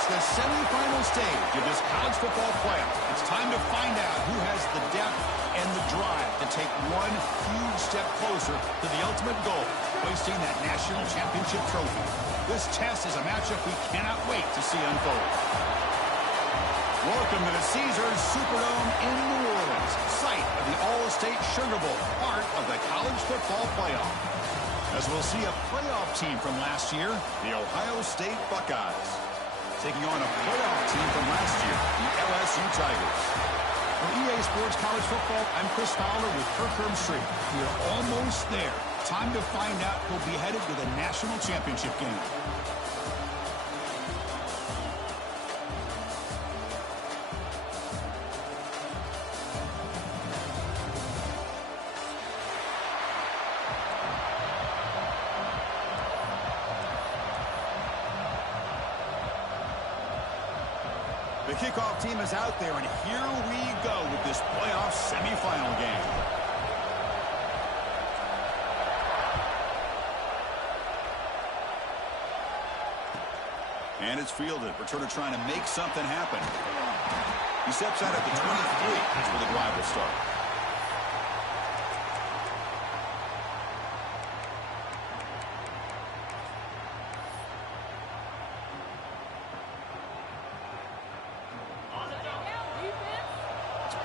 reached the semifinal stage of this college football playoff. It's time to find out who has the depth and the drive to take one huge step closer to the ultimate goal, hoisting that national championship trophy. This test is a matchup we cannot wait to see unfold. Welcome to the Caesars Superdome in New Orleans, site of the All-State Sugar Bowl, part of the college football playoff. As we'll see a playoff team from last year, the Ohio State Buckeyes, taking on a playoff team from last year, the LSU Tigers. For EA Sports College Football, I'm Chris Fowler with Kirk Herbstreit. We are almost there. Time to find out who'll be headed to the national championship game. The kickoff team is out there, and here we go with this playoff semifinal game. And it's fielded. Returner trying to make something happen. He steps out at the 23. That's where the drive will start.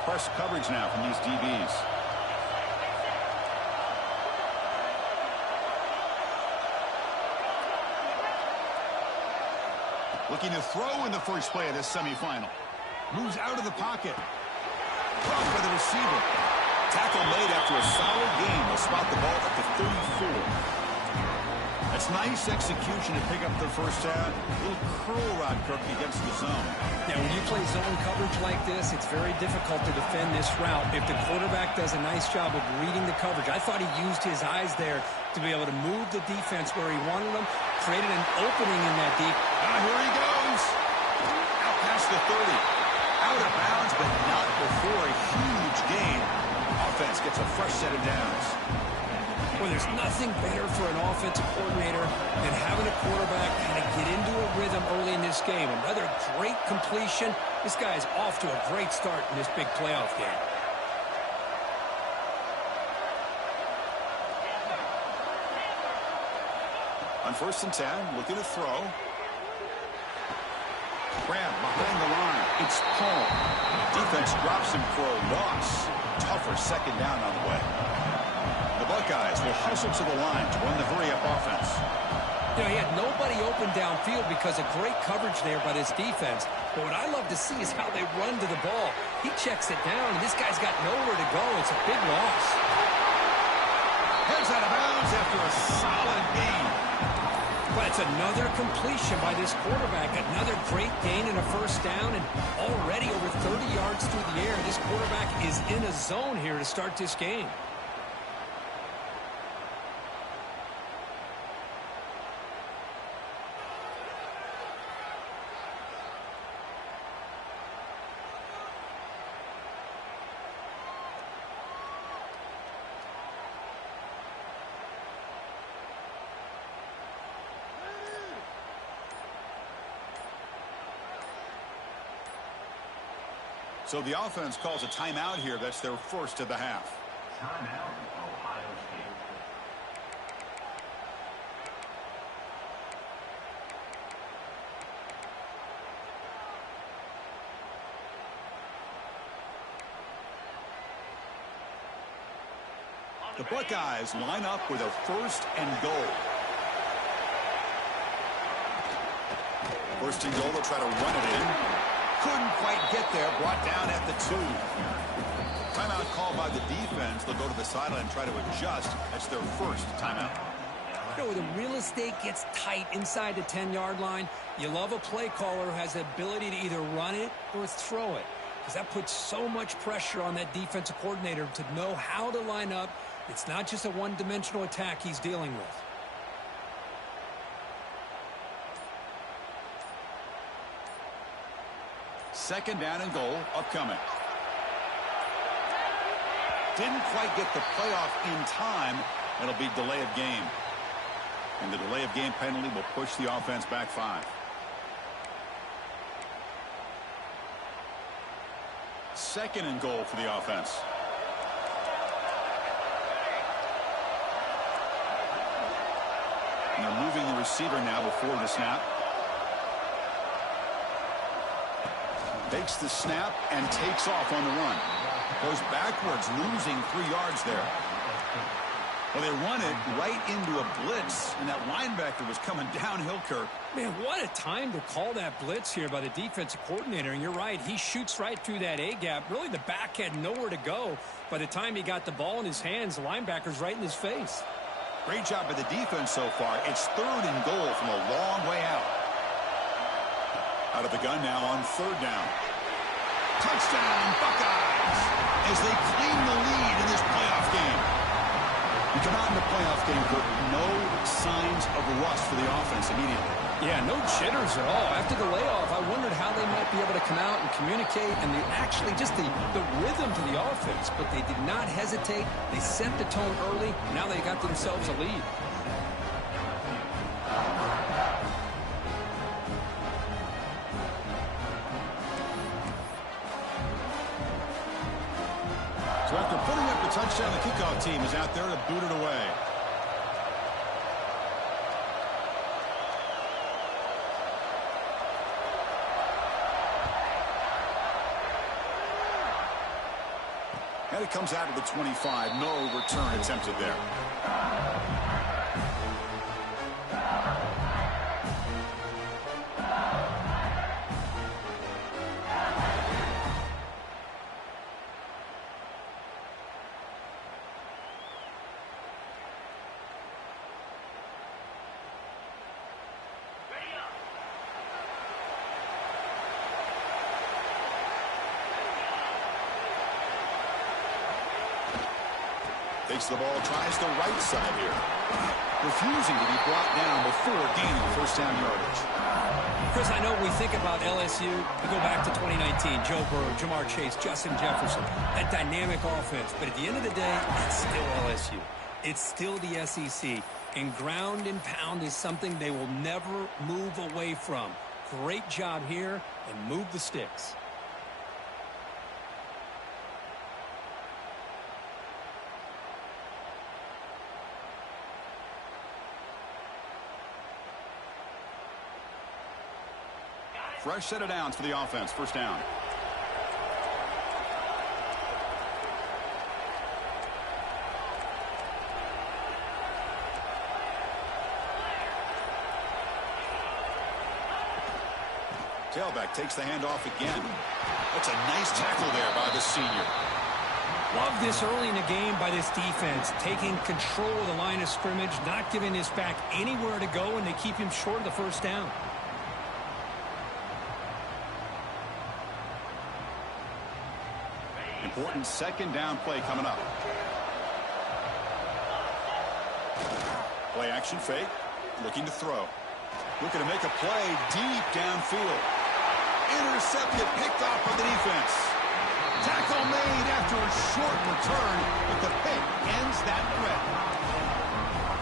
Press coverage now from these DBs. Looking to throw in the first play of this semifinal. Moves out of the pocket. Caught by the receiver. Tackle made after a solid gain. They'll spot the ball at the 34. That's nice execution to pick up the first down. A little curl rod, Kirk, against the zone. Now, when you play zone coverage like this, it's very difficult to defend this route if the quarterback does a nice job of reading the coverage. I thought he used his eyes there to be able to move the defense where he wanted them, created an opening in that deep. Here he goes. Out past the 30. Out of bounds, but not before a huge gain. Offense gets a fresh set of downs. Well, there's nothing better for an offensive coordinator than having a quarterback kind of get into a rhythm early in this game. Another great completion. This guy is off to a great start in this big playoff game. On 1st and 10, looking to throw. Grab behind the line. It's Paul. Defense drops him for a loss. Tougher second down on the way. The Buckeyes will hustle to the line to run the hurry-up offense. You know, he had nobody open downfield because of great coverage there by this defense. But what I love to see is how they run to the ball. He checks it down, and this guy's got nowhere to go. It's a big loss. Heads out of bounds after a solid gain. But it's another completion by this quarterback. Another great gain and a first down, and already over 30 yards through the air. This quarterback is in a zone here to start this game. So the offense calls a timeout here. That's their first of the half. Timeout, Ohio State. The Buckeyes line up with a 1st and goal. 1st and goal, they'll try to run it in. Couldn't quite get there, brought down at the 2. Timeout called by the defense. They'll go to the sideline and try to adjust. That's their first timeout. You know, when the real estate gets tight inside the 10-yard line, you love a play caller who has the ability to either run it or throw it, because that puts so much pressure on that defensive coordinator to know how to line up. It's not just a one-dimensional attack he's dealing with. Second down and goal upcoming. Didn't quite get the playoff in time. It'll be delay of game. And the delay of game penalty will push the offense back 5. Second and goal for the offense. And they're moving the receiver now before the snap. Takes the snap and takes off on the run. Goes backwards, losing 3 yards there. Well, they run it right into a blitz, and that linebacker was coming downhill, Kirk. Man, what a time to call that blitz here by the defensive coordinator. And you're right, he shoots right through that A-gap. Really, the back had nowhere to go. By the time he got the ball in his hands, the linebacker's right in his face. Great job by the defense so far. It's 3rd and goal from a long way out. Out of the gun now on 3rd down. Touchdown, Buckeyes, as they claim the lead in this playoff game. You come out in the playoff game, Kirk, no signs of rust for the offense immediately. Yeah, no jitters at all. After the layoff, I wondered how they might be able to come out and communicate and actually just the rhythm to the offense. But they did not hesitate. They set the tone early. Now they got themselves a lead. So after putting up the touchdown, the kickoff team is out there to boot it away. And it comes out of the 25. No return attempted there. Takes the ball, tries the right side here. Refusing to be brought down before gaining first down yardage. Chris, I know we think about LSU. We go back to 2019. Joe Burrow, Jamar Chase, Justin Jefferson. That dynamic offense. But at the end of the day, it's still LSU. It's still the SEC. And ground and pound is something they will never move away from. Great job here, and move the sticks. Fresh set of downs for the offense. First down. Tailback takes the handoff again. That's a nice tackle there by the senior. Love this early in the game by this defense, taking control of the line of scrimmage, not giving this back anywhere to go, and they keep him short of the first down. Important second down play coming up. Play action fake. Looking to throw. Looking to make a play deep downfield. Intercepted, picked off by the defense. Tackle made after a short return, but the pick ends that threat.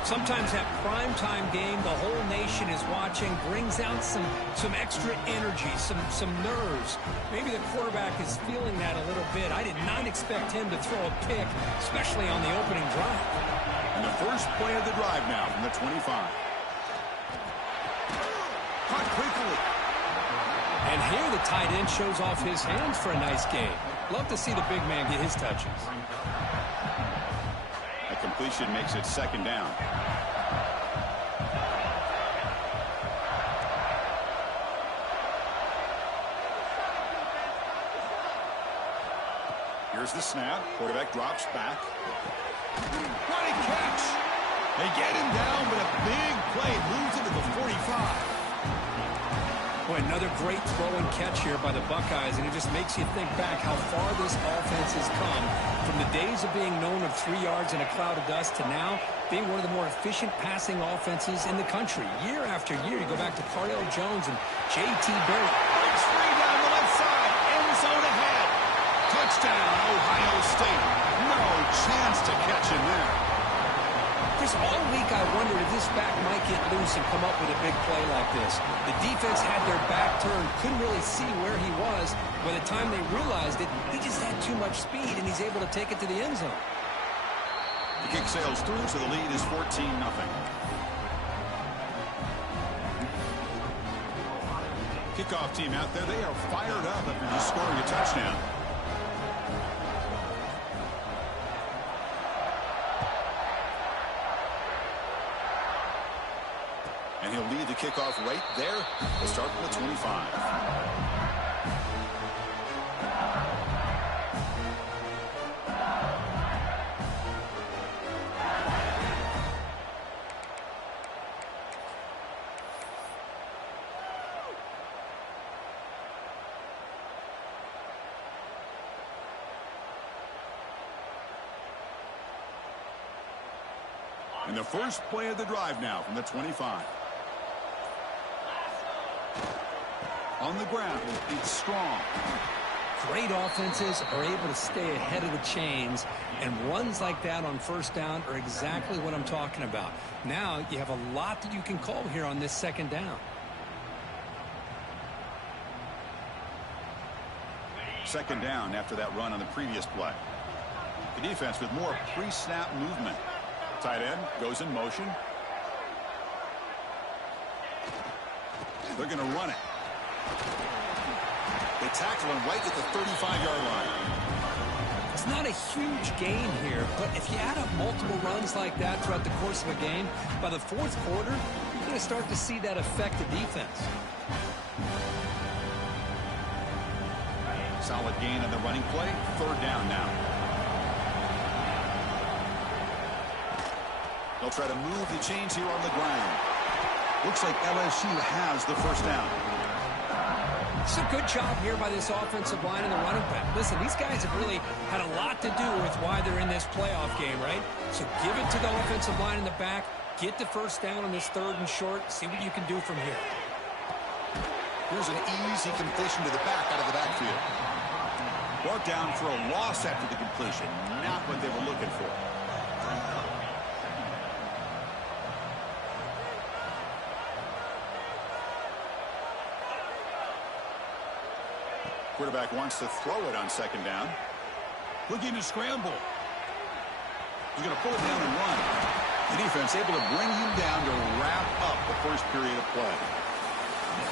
Sometimes that primetime game, the whole nation is watching, brings out some extra energy, some nerves. Maybe the quarterback is feeling that a little bit. I did not expect him to throw a pick, especially on the opening drive. And the first play of the drive now from the 25. Caught quickly. And here the tight end shows off his hands for a nice game. Love to see the big man get his touches. A completion makes it second down. Here's the snap. Quarterback drops back. What a catch! They get him down, but a big play moves him to the 45. Boy, another great throw and catch here by the Buckeyes, and it just makes you think back how far this offense has come from the days of being known of 3 yards in a cloud of dust to now being one of the more efficient passing offenses in the country. Year after year, you go back to Cardale Jones and J.T. Barrett. Breaks free down the left side. End zone ahead. Touchdown, Ohio State. No chance to catch him there. Just all week I wondered if this back might get loose and come up with a big play like this. The defense had their back turn, couldn't really see where he was. By the time they realized it, he just had too much speed, and he's able to take it to the end zone. The kick sails through, so the lead is 14-0. Kickoff team out there, they are fired up after just scoring a touchdown. And he'll lead the kickoff right there. We'll start from the 25. And the first play of the drive now from the 25. On the ground, it's strong. Great offenses are able to stay ahead of the chains, and runs like that on first down are exactly what I'm talking about. Now you have a lot that you can call here on this second down. Second down after that run on the previous play. The defense with more pre-snap movement. Tight end goes in motion. They're going to run it. They tackle him right at the 35-yard line. It's not a huge gain here, but if you add up multiple runs like that throughout the course of a game, by the fourth quarter, you're going to start to see that affect the defense. Solid gain on the running play. Third down now. They'll try to move the chains here on the ground. Looks like LSU has the first down. It's a good job here by this offensive line and the running back. Listen, these guys have really had a lot to do with why they're in this playoff game, right? So give it to the offensive line in the back. Get the first down on this third and short. See what you can do from here. Here's an easy completion to the back out of the backfield. Brought down for a loss after the completion. Not what they were looking for. Quarterback wants to throw it on second down. Looking to scramble. He's going to pull it down and run. The defense able to bring him down to wrap up the first period of play.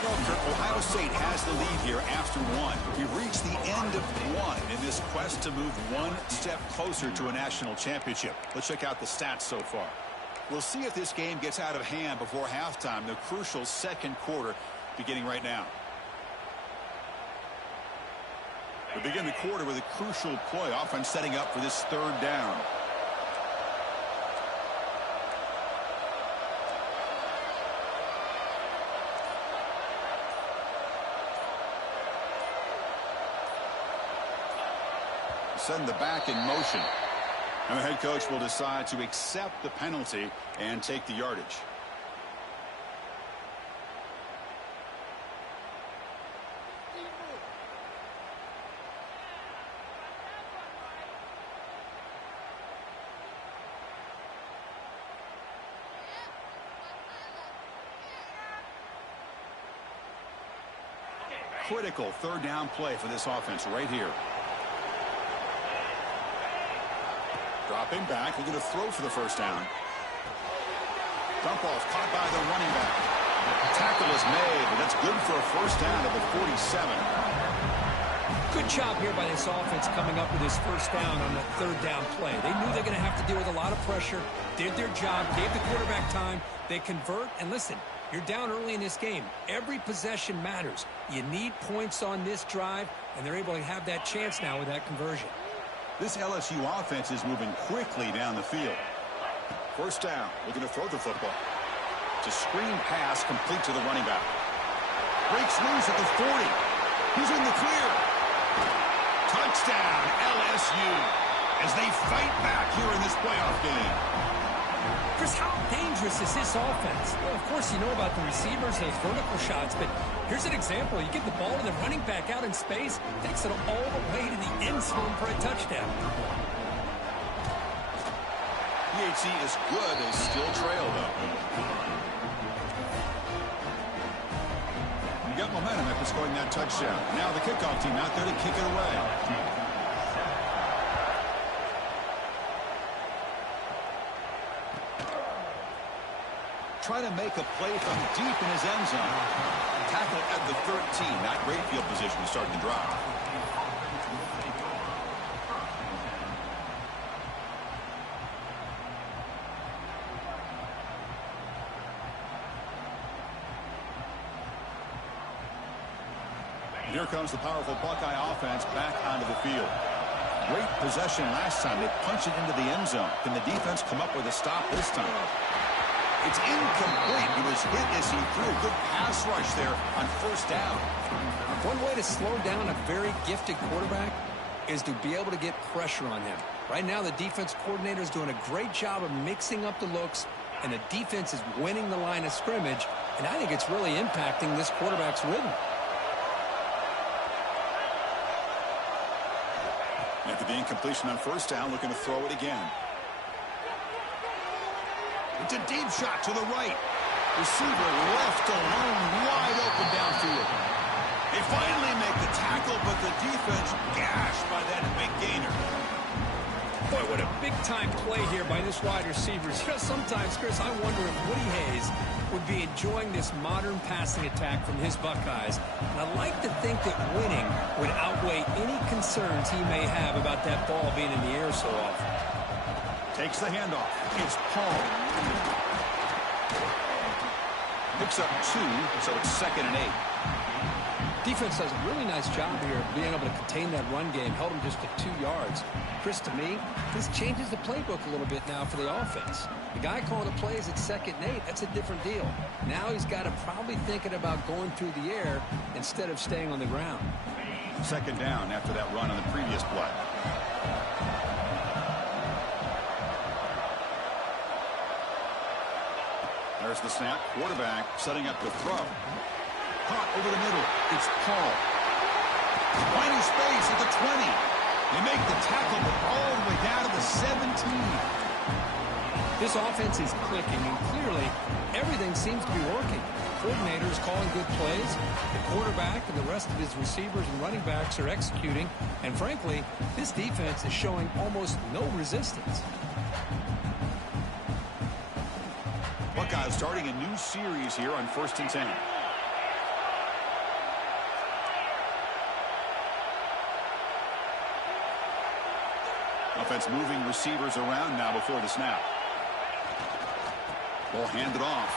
Well, Kirk, Ohio State has the lead here after one. We've reached the end of one in this quest to move one step closer to a national championship. Let's check out the stats so far. We'll see if this game gets out of hand before halftime, the crucial second quarter beginning right now. We begin the quarter with a crucial play, offense setting up for this third down. Send the back in motion. And the head coach will decide to accept the penalty and take the yardage. Critical third down play for this offense right here. Dropping back, looking to throw for the first down. Dump off caught by the running back. Tackle is made, but that's good for a first down at the 47. Good job here by this offense coming up with his first down on the third down play. They knew they're going to have to deal with a lot of pressure, did their job, gave the quarterback time. They convert, and listen, you're down early in this game. Every possession matters. You need points on this drive, and they're able to have that chance now with that conversion. This LSU offense is moving quickly down the field. First down, looking to throw the football. It's a screen pass complete to the running back. Breaks loose at the 40. He's in the clear. Touchdown, LSU, as they fight back here in this playoff game. Chris, how dangerous is this offense? Well, of course, you know about the receivers, those vertical shots, but here's an example. You get the ball to the running back out in space, takes it all the way to the end zone for a touchdown. PHC is good. They still trail, though. You got got momentum after scoring that touchdown. Now the kickoff team out there to kick it away. Try to make a play from deep in his end zone. Tackle at the 13. Not great field position to start the drive. Here comes the powerful Buckeye offense back onto the field. Great possession last time. They punched it into the end zone. Can the defense come up with a stop this time? It's incomplete. He was hit as he threw a good pass rush there on first down. One way to slow down a very gifted quarterback is to be able to get pressure on him. Right now, the defense coordinator is doing a great job of mixing up the looks, and the defense is winning the line of scrimmage, and I think it's really impacting this quarterback's rhythm. After the incompletion on first down, looking to throw it again. It's a deep shot to the right. Receiver left alone, wide open downfield. They finally make the tackle, but the defense gashed by that big gainer. Boy, what a big-time play here by this wide receiver. You know, sometimes, Chris, I wonder if Woody Hayes would be enjoying this modern passing attack from his Buckeyes. And I like to think that winning would outweigh any concerns he may have about that ball being in the air so often. Takes the handoff. It's Paul. Picks up 2, so it's 2nd and 8. Defense does a really nice job here of being able to contain that run game. Held him just to 2 yards. Chris, to me, this changes the playbook a little bit now for the offense. The guy calling the plays at 2nd and 8, that's a different deal. Now he's got to probably thinking about going through the air instead of staying on the ground. 2nd down after that run on the previous play. There's the snap. Quarterback setting up the throw. Caught over the middle. It's Paul. Finding space at the 20. They make the tackle, but all the way down to the 17. This offense is clicking, and clearly everything seems to be working. The coordinator is calling good plays. The quarterback and the rest of his receivers and running backs are executing. And frankly, this defense is showing almost no resistance. Buckeyes starting a new series here on 1st and 10. Offense moving receivers around now before the snap. Ball handed off.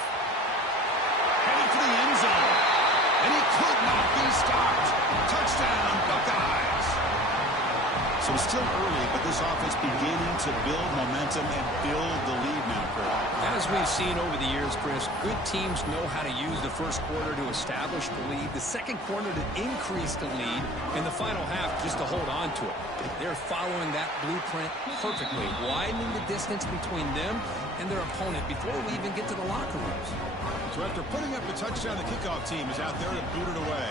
Headed for the end zone. And he could not be stopped. Touchdown, Buckeyes. So it's still early, but this offense beginning to build momentum and build the lead now, Kurt. As we've seen over the years, Chris, good teams know how to use the first quarter to establish the lead, the second quarter to increase the lead, and the final half just to hold on to it. They're following that blueprint perfectly, widening the distance between them and their opponent before we even get to the locker rooms. So after putting up the touchdown, the kickoff team is out there to boot it away.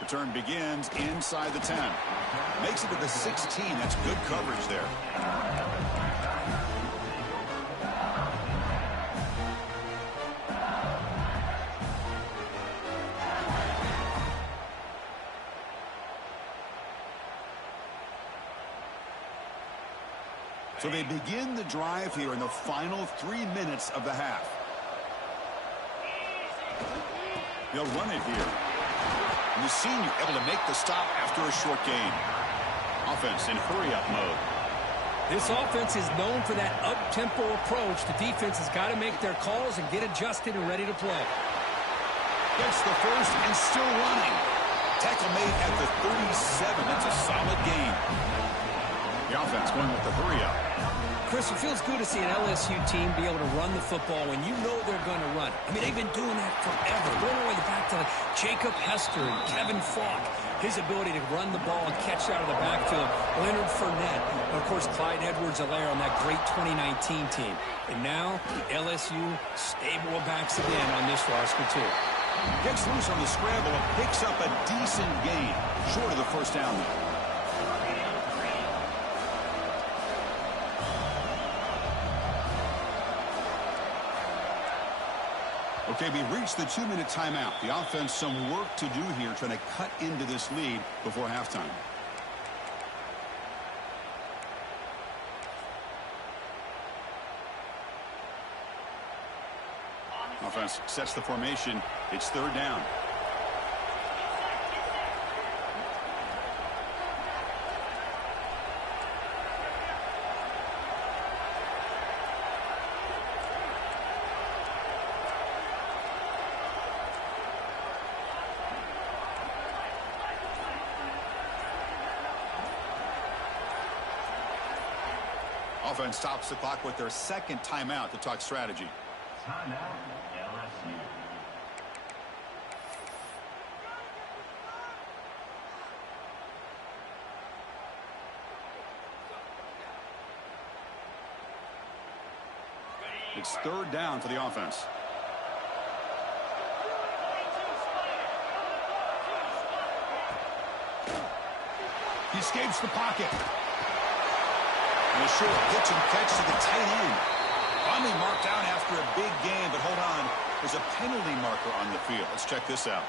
Return begins inside the 10. Makes it to the 16. That's good coverage there. So they begin the drive here in the final 3 minutes of the half. They'll run it here. And the senior able to make the stop after a short gain. Offense in hurry-up mode. This offense is known for that up-tempo approach. The defense has got to make their calls and get adjusted and ready to play. Gets the first and still running. Tackle made at the 37. That's a solid gain. The offense going with the hurry-up. Chris, it feels good to see an LSU team be able to run the football when you know they're going to run. I mean, they've been doing that forever. Going all the way back to Jacob Hester and Kevin Falk. His ability to run the ball and catch out of the backfield. Leonard Fournette. And, of course, Clyde Edwards-Helaire on that great 2019 team. And now, the LSU stable of backs again on this roster, too. Gets loose on the scramble and picks up a decent gain. Short of the first down, though. Okay, we reached the 2-minute timeout. The offense some work to do here trying to cut into this lead before halftime. Offense sets the formation. It's 3rd down. Offense stops the clock with their 2nd timeout to talk strategy. Timeout, LSU. It's 3rd down for the offense. He escapes the pocket. And a short pitch and catch to the tight end. Finally marked out after a big game, but hold on. There's a penalty marker on the field. Let's check this out.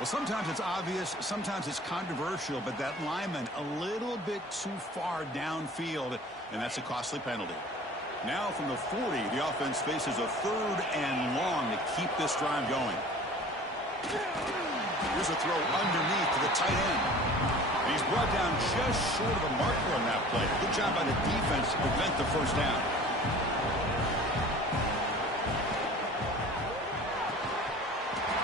Well, sometimes it's obvious, sometimes it's controversial, but that lineman a little bit too far downfield, and that's a costly penalty. Now from the 40, the offense faces a 3rd and long to keep this drive going. Here's a throw underneath to the tight end. And he's brought down just short of a marker on that play. Good job by the defense to prevent the 1st down.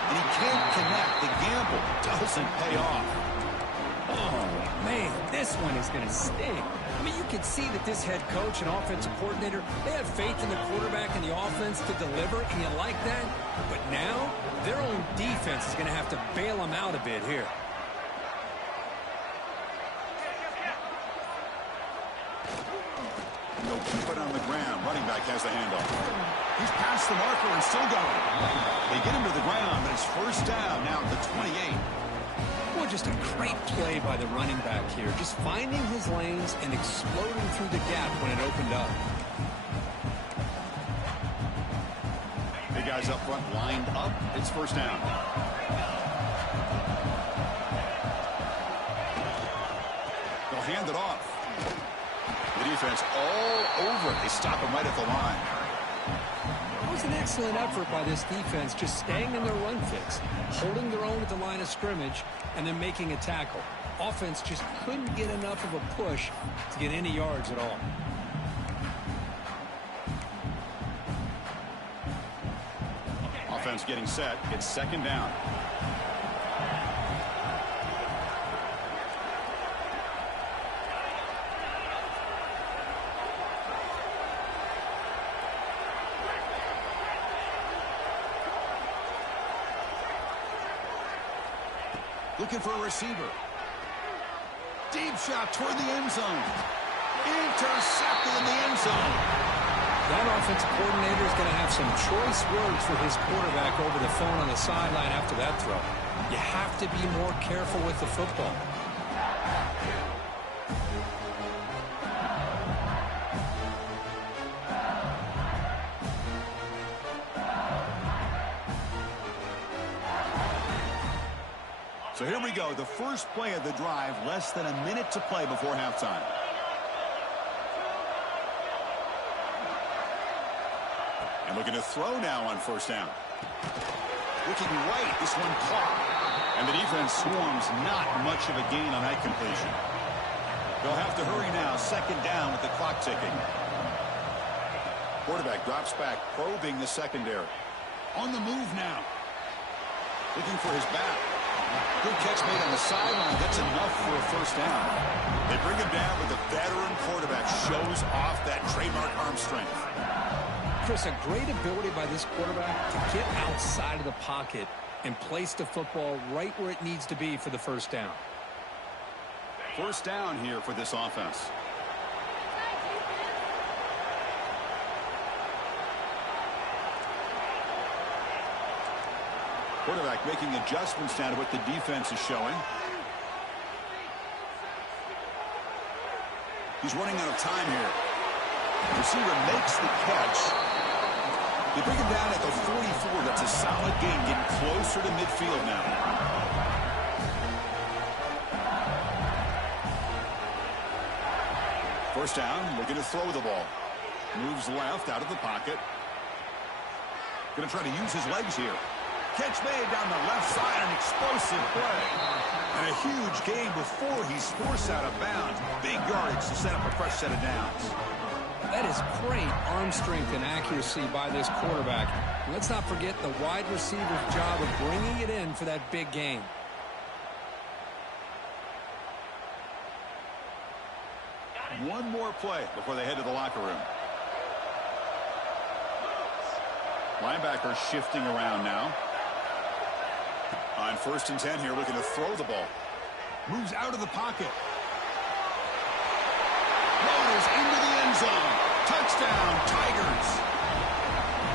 And he can't connect. The gamble doesn't pay off. Oh, man, this one is going to sting. I mean, you can see that this head coach and offensive coordinator, they have faith in the quarterback and the offense to deliver, and you like that. But now, their own defense is going to have to bail them out a bit here. They'll keep it on the ground. Running back has the handoff. He's past the marker and still going. They get him to the ground, but it's 1st down now at the 28. Well, just a great play by the running back here. Just finding his lanes and exploding through the gap when it opened up. Big guys up front lined up. It's 1st down. They'll hand it off. The defense all over it. They stop him right at the line. It was an excellent effort by this defense, just staying in their run fix, holding their own at the line of scrimmage, and then making a tackle. Offense just couldn't get enough of a push to get any yards at all. Offense getting set. It's 2nd down. Looking for a receiver. Deep shot toward the end zone. Intercepted in the end zone. That offensive coordinator is going to have some choice words for his quarterback over the phone on the sideline after that throw. You have to be more careful with the football. So here we go, the first play of the drive, less than a minute to play before halftime. And looking to throw now on 1st down. Looking right, this one caught. And the defense swarms, not much of a gain on that completion. They'll have to hurry now, 2nd down with the clock ticking. Quarterback drops back, probing the secondary. On the move now. Looking for his back. Good catch made on the sideline. That's enough for a 1st down. They bring him down, but the veteran quarterback shows off that trademark arm strength. Chris, a great ability by this quarterback to get outside of the pocket and place the football right where it needs to be for the 1st down. 1st down here for this offense. Quarterback making adjustments now to what the defense is showing. He's running out of time here. The receiver makes the catch. They bring him down at the 44. That's a solid gain, getting closer to midfield now. First down, looking to throw the ball. Moves left out of the pocket. Going to try to use his legs here. Catch made down the left side, an explosive play. And a huge gain before he's forced out of bounds. Big yardage to set up a fresh set of downs. That is great arm strength and accuracy by this quarterback. Let's not forget the wide receiver's job of bringing it in for that big gain. One more play before they head to the locker room. Linebacker shifting around now. On 1st and 10 here, looking to throw the ball. Moves out of the pocket. Rolls into the end zone. Touchdown, Tigers.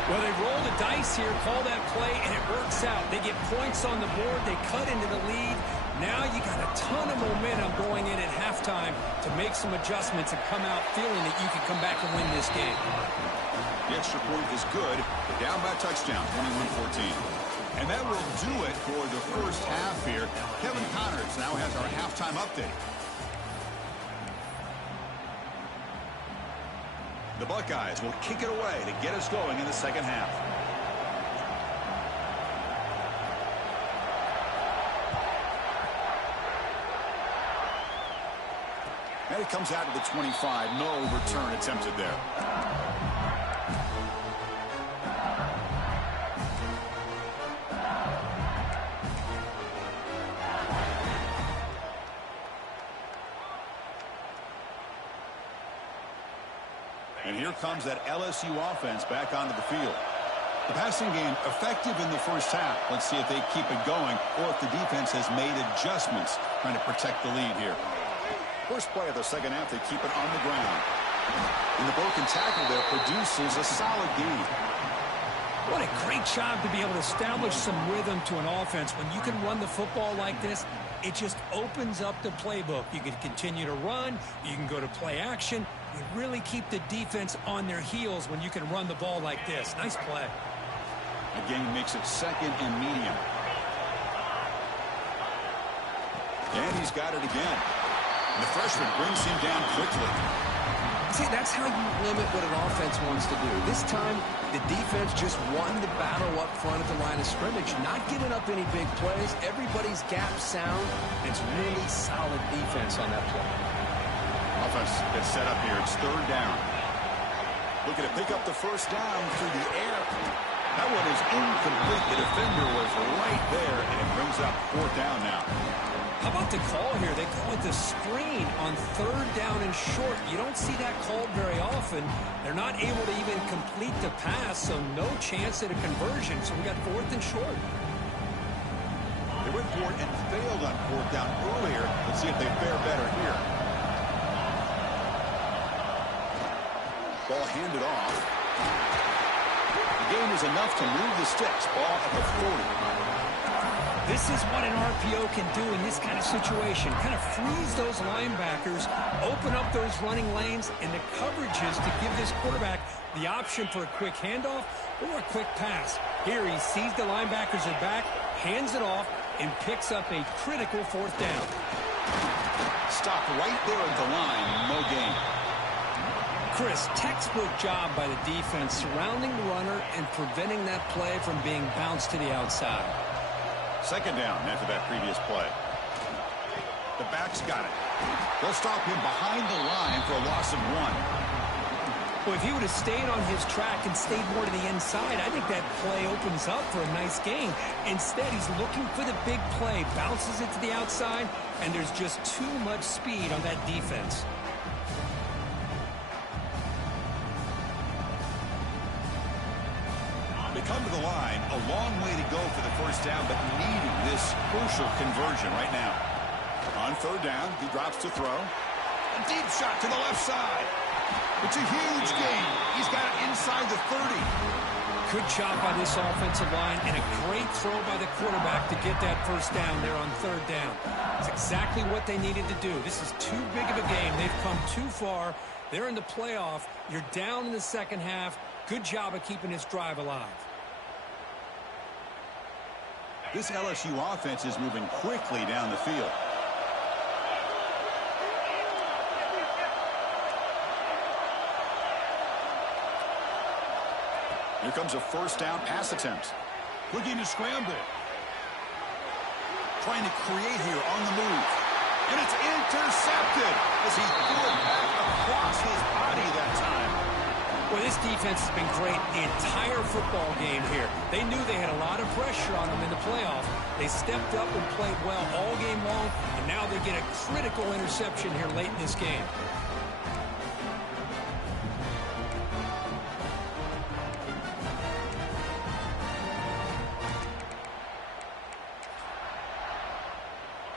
Well, they roll the dice here, call that play, and it works out. They get points on the board. They cut into the lead. Now you got a ton of momentum going in at halftime to make some adjustments and come out feeling that you can come back and win this game. The extra point is good. Down by touchdown, 21-14. And that will do it for the first half here. Kevin Connors now has our halftime update. The Buckeyes will kick it away to get us going in the second half. And it comes out to the 25. No return attempted there. And here comes that LSU offense back onto the field. The passing game effective in the first half. Let's see if they keep it going or if the defense has made adjustments trying to protect the lead here. First play of the second half, they keep it on the ground. And the broken tackle there produces a solid gain. What a great job to be able to establish some rhythm to an offense. When you can run the football like this, it just opens up the playbook. You can continue to run. You can go to play action. You really keep the defense on their heels when you can run the ball like this. Nice play. Again, makes it 2nd and medium. And he's got it again. And the freshman brings him down quickly. See, that's how you limit what an offense wants to do. This time, the defense just won the battle up front at the line of scrimmage, not giving up any big plays. Everybody's gap sound. It's really solid defense on that play. Offense gets set up here. It's 3rd down. Looking to pick up the first down through the air. That one is incomplete. The defender was right there, and it brings up 4th down now. How about the call here? They call it the screen on 3rd down and short. You don't see that called very often. They're not able to even complete the pass, so no chance at a conversion. So we got 4th and short. They went for it and failed on 4th down earlier. Let's see if they fare better here. Ball handed off. The gain is enough to move the sticks. Ball at the 40. This is what an RPO can do in this kind of situation. Kind of freeze those linebackers, open up those running lanes, and the coverages to give this quarterback the option for a quick handoff or a quick pass. Here he sees the linebackers are back, hands it off, and picks up a critical 4th down. Stopped right there at the line, no gain. Chris, textbook job by the defense surrounding the runner and preventing that play from being bounced to the outside. 2nd down after that previous play. The back's got it. They'll stop him behind the line for a loss of 1. Well, if he would have stayed on his track and stayed more to the inside, I think that play opens up for a nice gain. Instead, he's looking for the big play, bounces it to the outside, and there's just too much speed on that defense. They come to the line, a long way to go for the first down, but needing this crucial conversion right now. On 3rd down, he drops to throw. A deep shot to the left side. It's a huge gain. He's got it inside the 30. Good job by this offensive line and a great throw by the quarterback to get that first down there on 3rd down. It's exactly what they needed to do. This is too big of a game. They've come too far. They're in the playoff. You're down in the second half. Good job of keeping this drive alive. This LSU offense is moving quickly down the field. Here comes a first down pass attempt. Looking to scramble. Trying to create here on the move. And it's intercepted as he threw it back across his body that time. Well, this defense has been great the entire football game here. They knew they had a lot of pressure on them in the playoffs. They stepped up and played well all game long, and now they get a critical interception here late in this game.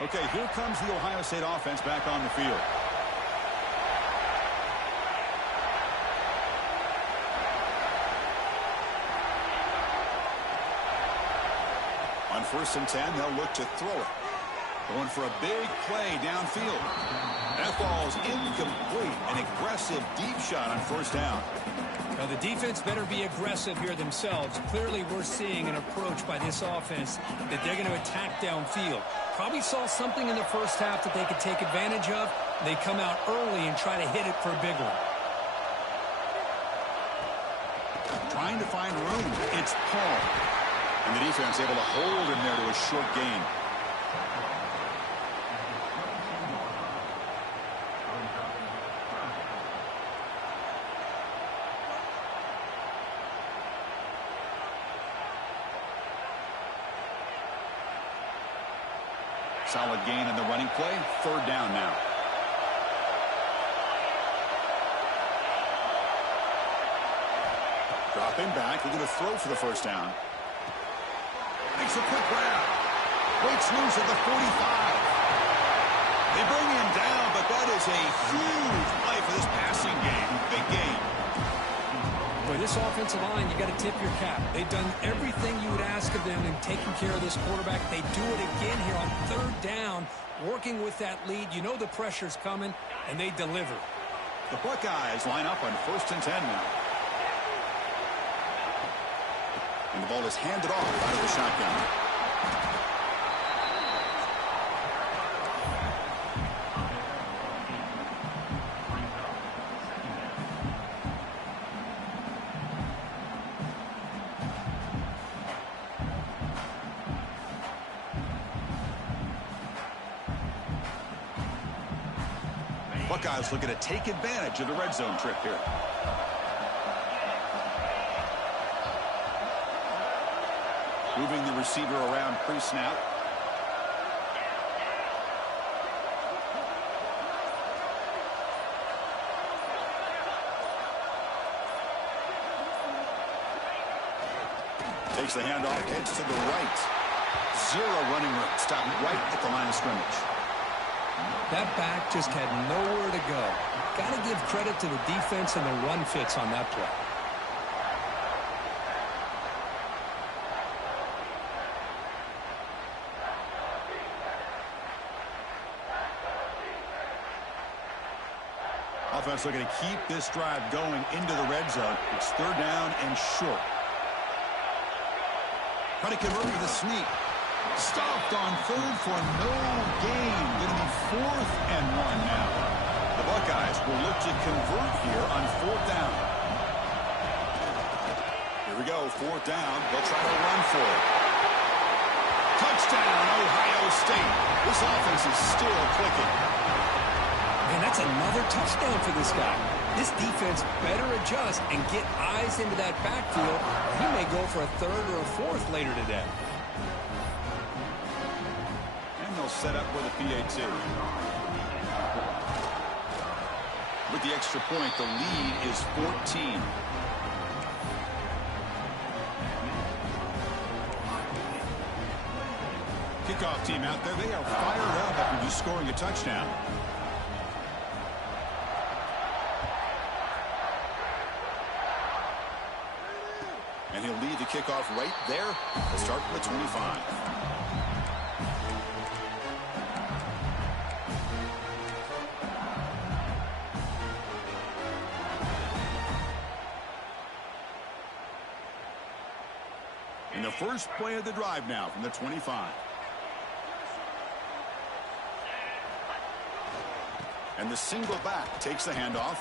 Okay, here comes the Ohio State offense back on the field. On 1st and 10, they'll look to throw it. Going for a big play downfield. That ball's incomplete. An aggressive deep shot on 1st down. Now, the defense better be aggressive here themselves. Clearly, we're seeing an approach by this offense that they're going to attack downfield. Probably saw something in the first half that they could take advantage of. They come out early and try to hit it for a big one. Trying to find room. It's Paul. And the defense able to hold him there to a short gain. Solid gain in the running play. 3rd down now. Dropping back. They're going to throw for the 1st down. Makes a quick grab. Breaks loose at the 45. They bring him down, but that is a huge play for this passing game. Big game. Boy, this offensive line, you got to tip your cap. They've done everything you would ask of them in taking care of this quarterback. They do it again here on 3rd down, working with that lead. You know the pressure's coming, and they deliver. The Buckeyes line up on 1st and 10 now. And the ball is handed off out of the shotgun. Buckeyes looking to take advantage of the red zone trip here. Moving the receiver around pre-snap. Takes the handoff, heads to the right. 0 running room. Stopped right at the line of scrimmage. That back just had nowhere to go. Got to give credit to the defense and the run fits on that play. Offense looking to keep this drive going into the red zone. It's 3rd down and short. Trying to convert with a sneak. Stopped on 3rd for no gain. Going to be 4th and 1 now. The Buckeyes will look to convert here on 4th down. Here we go, 4th down. They'll try to run for it. Touchdown, Ohio State. This offense is still clicking. Man, that's another touchdown for this guy. This defense better adjust and get eyes into that backfield. He may go for a 3rd or a 4th later today. And they'll set up with a PAT. With the extra point, the lead is 14. Kickoff team out there, they are fired up after just scoring a touchdown. And he'll lead the kickoff right there. They'll start from the 25. And the first play of the drive now from the 25. And the single back takes the handoff.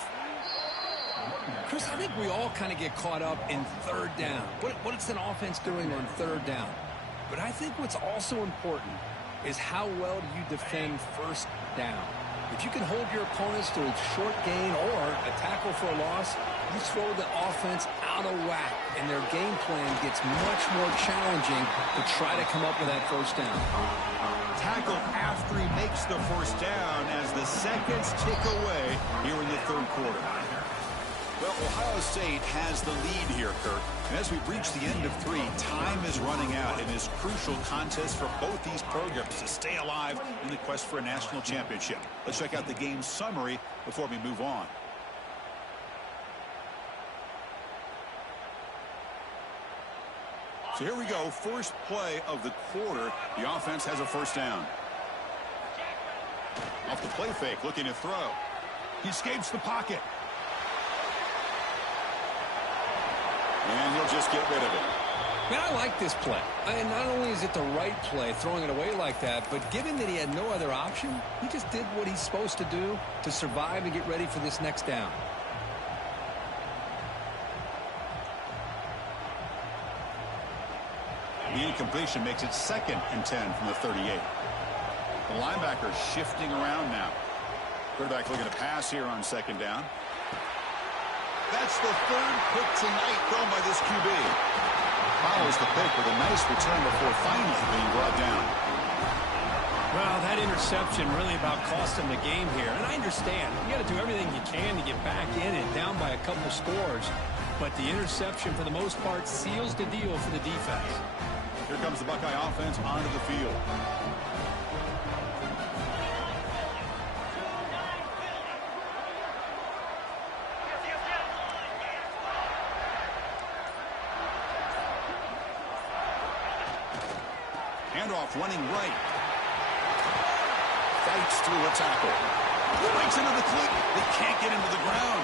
Chris, I think we all kind of get caught up in third down. What's an offense doing on third down? But I think what's also important is how well do you defend first down. If you can hold your opponents to a short gain or a tackle for a loss, you throw the offense out of whack, and their game plan gets much more challenging to try to come up with that first down. Tackle after he makes the first down as the seconds tick away here in the third quarter. Well, Ohio State has the lead here, Kirk. And as we've reached the end of 3, time is running out in this crucial contest for both these programs to stay alive in the quest for a national championship. Let's check out the game summary before we move on. So here we go. First play of the quarter. The offense has a first down. Off the play fake, looking to throw. He escapes the pocket. And he'll just get rid of it. Man, I like this play. And not only is it the right play, throwing it away like that, but given that he had no other option, he just did what he's supposed to do to survive and get ready for this next down. The incompletion makes it 2nd and 10 from the 38. The linebacker shifting around now. Quarterback looking to pass here on 2nd down. That's the 3rd pick tonight thrown by this QB. Follows the pick with a nice return before finally being brought down. Well, that interception really about cost him the game here. And I understand. You got to do everything you can to get back in and down by a couple scores. But the interception, for the most part, seals the deal for the defense. Here comes the Buckeye offense onto the field. Handoff running right. Fights through a tackle. Breaks into the cleat. They can't get into the ground.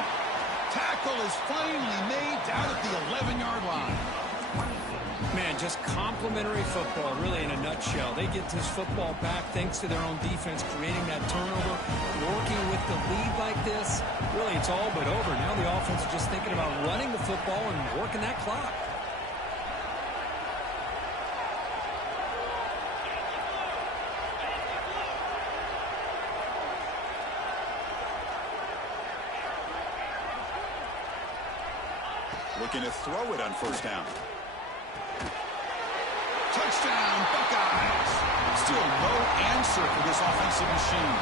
Tackle is finally made down at the 11-yard line. Man, just complimentary football, really, in a nutshell. They get this football back thanks to their own defense, creating that turnover, working with the lead like this. Really, it's all but over. Now the offense is just thinking about running the football and working that clock. Looking to throw it on first down. Touchdown, Buckeyes. Still no answer for this offensive machine.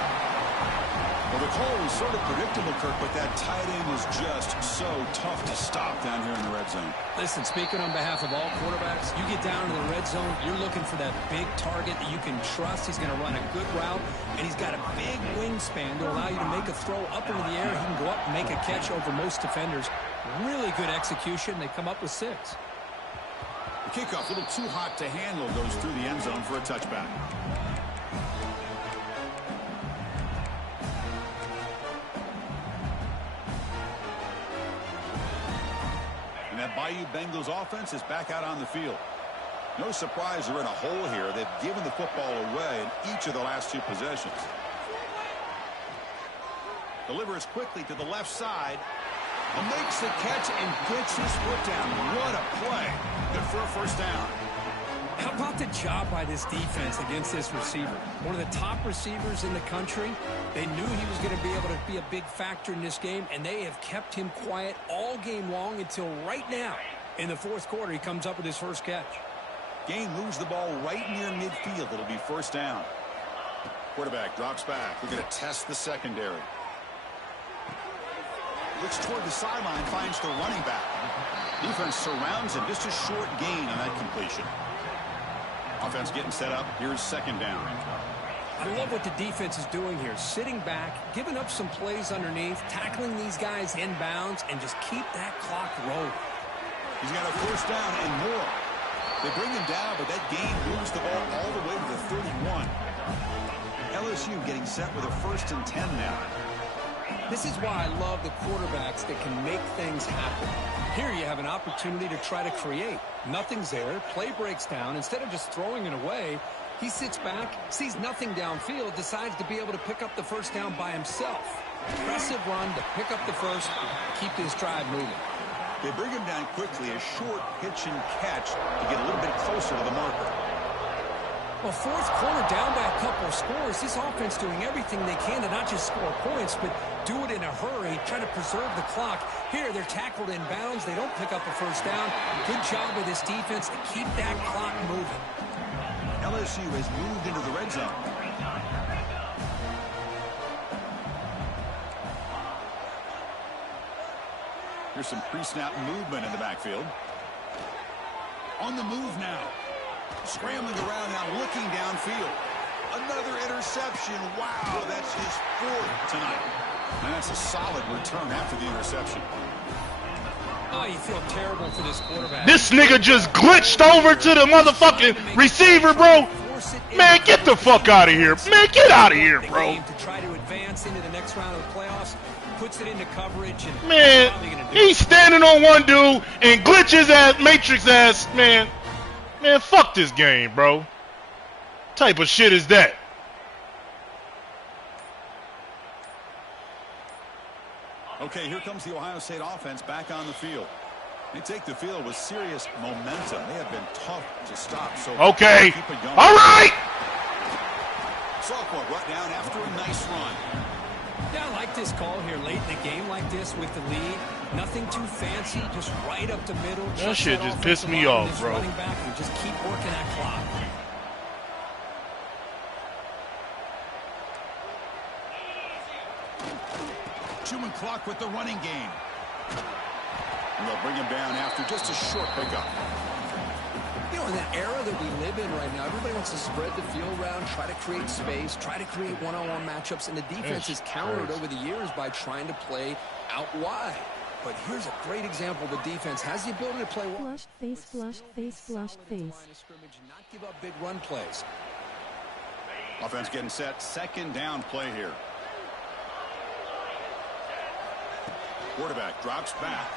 Well, the call was sort of predictable, Kirk, but that tight end was just so tough to stop down here in the red zone. Listen, speaking on behalf of all quarterbacks, you get down to the red zone, you're looking for that big target that you can trust. He's going to run a good route, and he's got a big wingspan to allow you to make a throw up into the air. He can go up and make a catch over most defenders. Really good execution. They come up with 6. The kickoff, a little too hot to handle, goes through the end zone for a touchback. And that Bayou Bengals offense is back out on the field. No surprise they're in a hole here. They've given the football away in each of the last 2 possessions. Delivers quickly to the left side. And makes the catch and gets his foot down. What a play. Good for a first down. How about the job by this defense against this receiver? One of the top receivers in the country. They knew he was going to be able to be a big factor in this game, and they have kept him quiet all game long until right now. In the 4th quarter, he comes up with his first catch. Gain moves the ball right near midfield. It'll be first down. Quarterback drops back. We're going to test the secondary. Looks toward the sideline, finds the running back. Defense surrounds him. Just a short gain on that completion. Offense getting set up. Here's 2nd down. I love what the defense is doing here. Sitting back, giving up some plays underneath, tackling these guys inbounds, and just keep that clock rolling. He's got a first down and more. They bring him down, but that gain moves the ball all the way to the 31. LSU getting set with a 1st and 10 now. This is why I love the quarterbacks that can make things happen. Here you have an opportunity to try to create. Nothing's there. Play breaks down. Instead of just throwing it away, he sits back, sees nothing downfield, decides to be able to pick up the first down by himself. Impressive run to pick up the first, keep this drive moving. They bring him down quickly, a short pitch and catch to get a little bit closer to the marker. Well, fourth quarter down by a couple of scores. This offense doing everything they can to not just score points, but do it in a hurry, try to preserve the clock. Here, they're tackled in bounds. They don't pick up a first down. Good job of this defense to keep that clock moving. LSU has moved into the red zone. Here's some pre-snap movement in the backfield. On the move now. Scrambling around now, looking downfield. Another interception. Wow, that's his fourth tonight. And that's a solid return after the interception. Oh, you feel terrible for this quarterback. This nigga just glitched over to the motherfucking receiver, bro. Man, get the fuck out of here. Man, get out of here, bro. To try to advance into the next round of the playoffs, puts it into coverage. And man, he's standing on one dude and glitches ass, matrix ass, man. Man, fuck this game, bro. What type of shit is that? Okay, here comes the Ohio State offense back on the field. They take the field with serious momentum. They have been tough to stop. So okay. Keep it going. All right. Sophomore brought down after a nice run. Yeah, I like this call here late in the game like this with the lead. Nothing too fancy, just right up the middle. That shit just pissed me off, bro. Running back and just keep working that clock. Chewing clock with the running game. And they'll bring him down after just a short pickup. You know, in that era that we live in right now, everybody wants to spread the field around, try to create space, try to create one-on-one matchups, and the defense is countered over the years by trying to play out wide. But here's a great example. The defense has the ability to play flushed face, flushed face, flushed face. Not give up big run plays. Offense getting set. Second down play here. Quarterback drops back.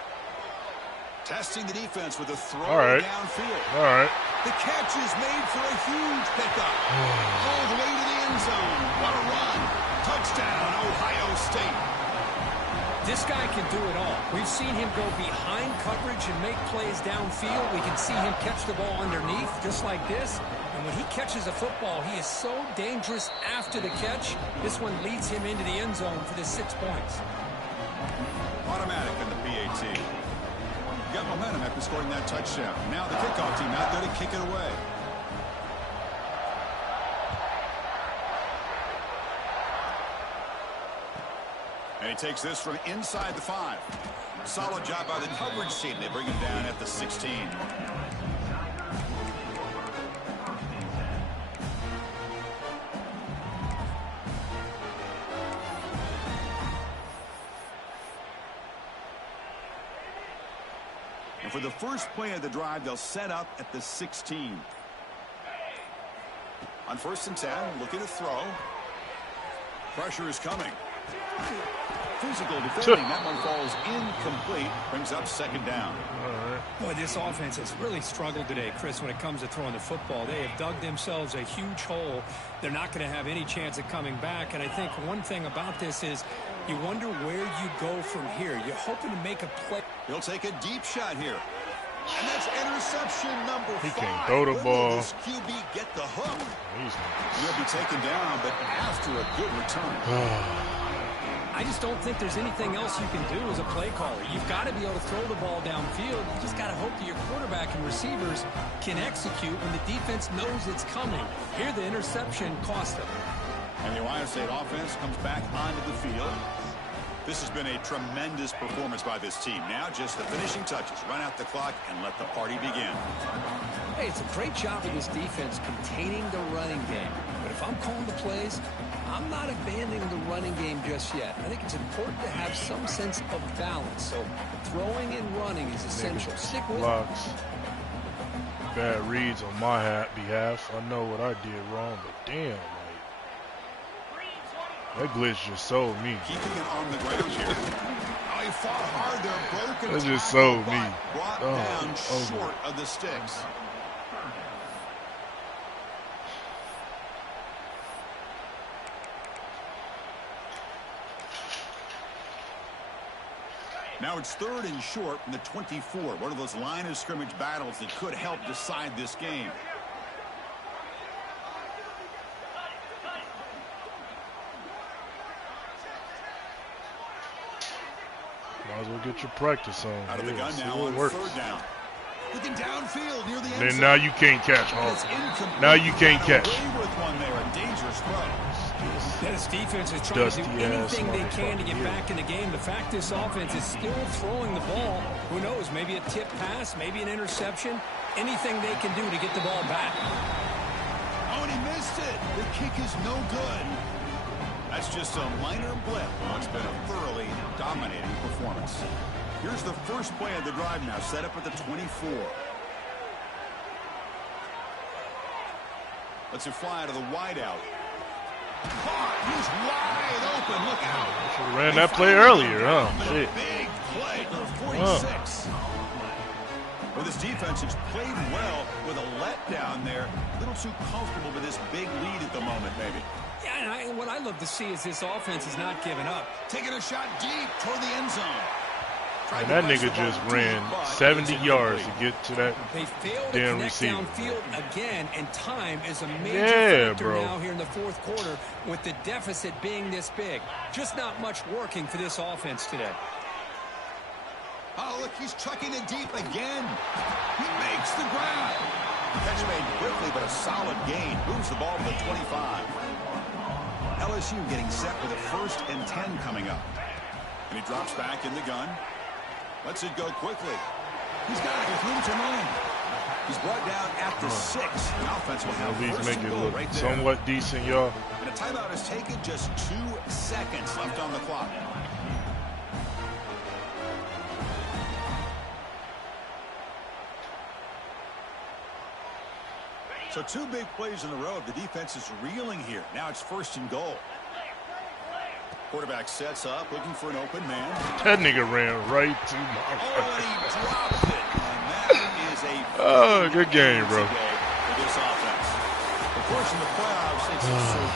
Testing the defense with a throw downfield. All right. The catch is made for a huge pickup. All the way to the end zone. What a run. Touchdown, Ohio State. This guy can do it all. We've seen him go behind coverage and make plays downfield. We can see him catch the ball underneath just like this. And when he catches a football, he is so dangerous after the catch. This one leads him into the end zone for the 6 points. Automatic in the PAT. Got momentum after scoring that touchdown. Now the kickoff team out there to kick it away. And he takes this from inside the 5. Solid job by the coverage team. They bring him down at the 16. And for the first play of the drive, they'll set up at the 16. On 1st and 10, looking to throw. Pressure is coming. Physical defending. That one falls incomplete. Brings up 2nd down. Boy, this offense has really struggled today, Chris, when it comes to throwing the football. They have dug themselves a huge hole. They're not going to have any chance of coming back. And I think one thing about this is you wonder where you go from here. You're hoping to make a play. He'll take a deep shot here. And that's interception number 5. He can't throw the ball. This QB get the hook. He'll be taken down, but after a good return. I just don't think there's anything else you can do as a play caller. You've got to be able to throw the ball downfield. You just got to hope that your quarterback and receivers can execute when the defense knows it's coming. Here, the interception cost them. And the Ohio State offense comes back onto the field. This has been a tremendous performance by this team. Now just the finishing touches. Run out the clock and let the party begin. Hey, it's a great job of this defense containing the running game. But if I'm calling the plays, I'm not abandoning the running game just yet. I think it's important to have some sense of balance. So throwing and running is essential. Stick with blocks. Bad reads on my behalf. I know what I did wrong, but damn, like That glitch just sold me. Keeping it on the ground here. Oh, he fought hard there, broken. That just sold me. Brought down short of the sticks. Now it's 3rd and short from the 24. One of those line of scrimmage battles that could help decide this game. Might as well get your practice on. Out of the gun now on 3rd down. Looking downfield near the end zone. Then now you can't catch, huh? Now you can't catch. With one there, a dangerous throw. This defense is trying to do anything they can to get back in the game. The fact this offense is still throwing the ball, who knows, maybe a tip pass, maybe an interception, anything they can do to get the ball back. Oh, and he missed it. The kick is no good. That's just a minor blip. It's been a thoroughly dominating performance. Here's the first play of the drive now, set up at the 24. Let's it fly out of the wideout. He's wide open. Look out. Should have ran that play earlier, huh? Shit. Big play for 46. Well, this defense has played well with a letdown there. A little too comfortable with this big lead at the moment, maybe. Yeah, and what I love to see is this offense is not giving up. Taking a shot deep toward the end zone. And that nigga just ran 70 yards to get to that They failed to damn connect receiver. downfield again, and time is a major factor bro. now here in the 4th quarter with the deficit being this big. Just not much working for this offense today. Oh, look, he's chucking it deep again. He makes the grab. Catch made quickly, but a solid gain. Moves the ball to the 25. LSU getting set with a 1st and 10 coming up. And he drops back in the gun. Lets it go quickly. He's got it with room to run. He's brought down at the 6. The offense will have At least first make and it goal look right there. somewhat decent, y'all. And a timeout is taken. Just 2 seconds left on the clock. So 2 big plays in a row. The defense is reeling here. Now it's 1st and goal. Quarterback sets up, looking for an open man. That nigga ran right to my. Oh, and he drops it. And that is a Oh, good game, bro. for this offense. Of course, in the playoffs, it's